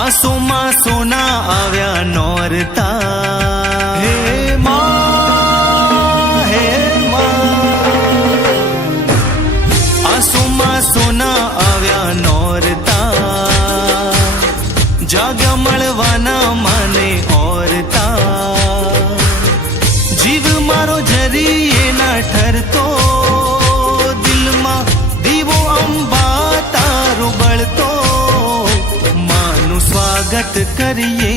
આસોમાં સોના આવ્યા નોરતા, હે માં, હે માં. આસોમાં સોના આવ્યા નોરતા, જાગ્યા મળવાના મને ઓરતા. જીવ મારો જરીએ ના ઠરતો, દિલમાં દીવો અંબા તારો બળતો. માનું સ્વાગત કરીએ,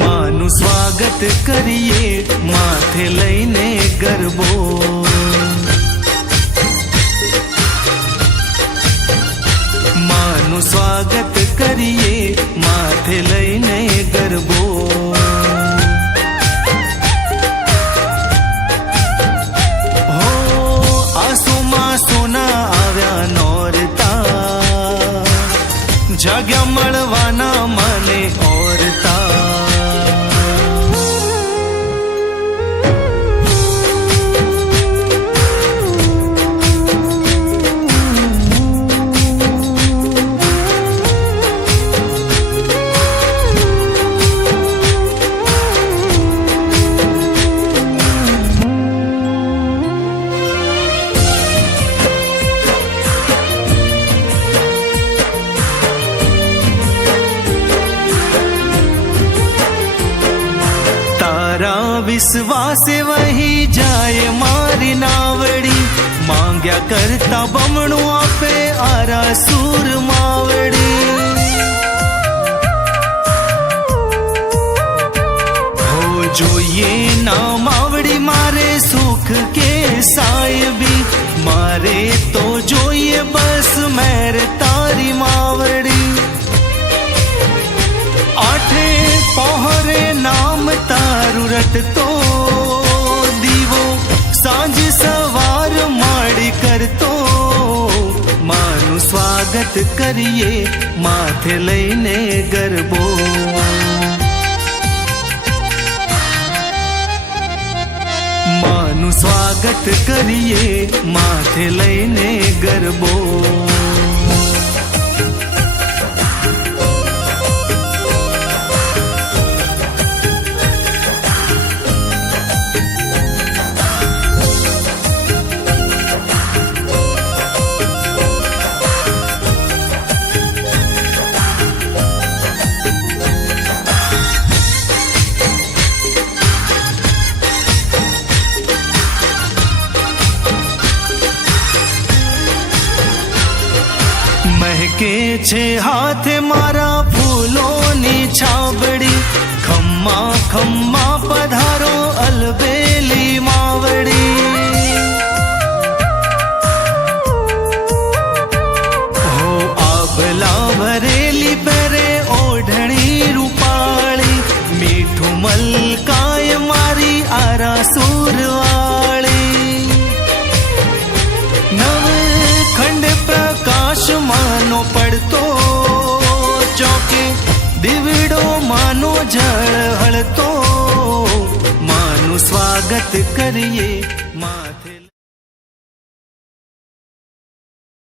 માનું સ્વાગત કરીએ, માથે લઈને ગરબો. માનું સ્વાગત કરીએ, માથે લઈને ગરબો. હો આસોમાં સોના આવ્યા નોરતા, જાગ્યા મળવાના મને ઓરતા. વિશ્વાસે વહી જાય મારી નાવડી, માંગ્યા કરતા બમણું આપે આરા સુર માવડી. હો જોઈએ ના માવડી મારે સુખ કે સાહેબી, મારે તો જોઈએ બસ મેર તારી માવડી. આઠે પહોરે નામ તારું રટતો, દીવો સાંજ સવાર માડી કરતો. માનું સ્વાગત કરીએ, માથે લઈને ગરબો. માનું સ્વાગત કરીએ, માથે લઈને ગરબો. મહેકે છે હાથે મારા ફૂલોની છાબડી, ખમ્મા ખમ્મા પધારો અલબેલી માવડી. હો આભલા ભરેલી પહેરે ઓઢણી રૂપાળી, મીઠું મલકાય મારી આરા સુરવાળી. નવખંડ પ્રકાશ માનો પડતો, ચોકે દીવડો માનો ઝળહળતો. માનું સ્વાગત કરીએ, માથે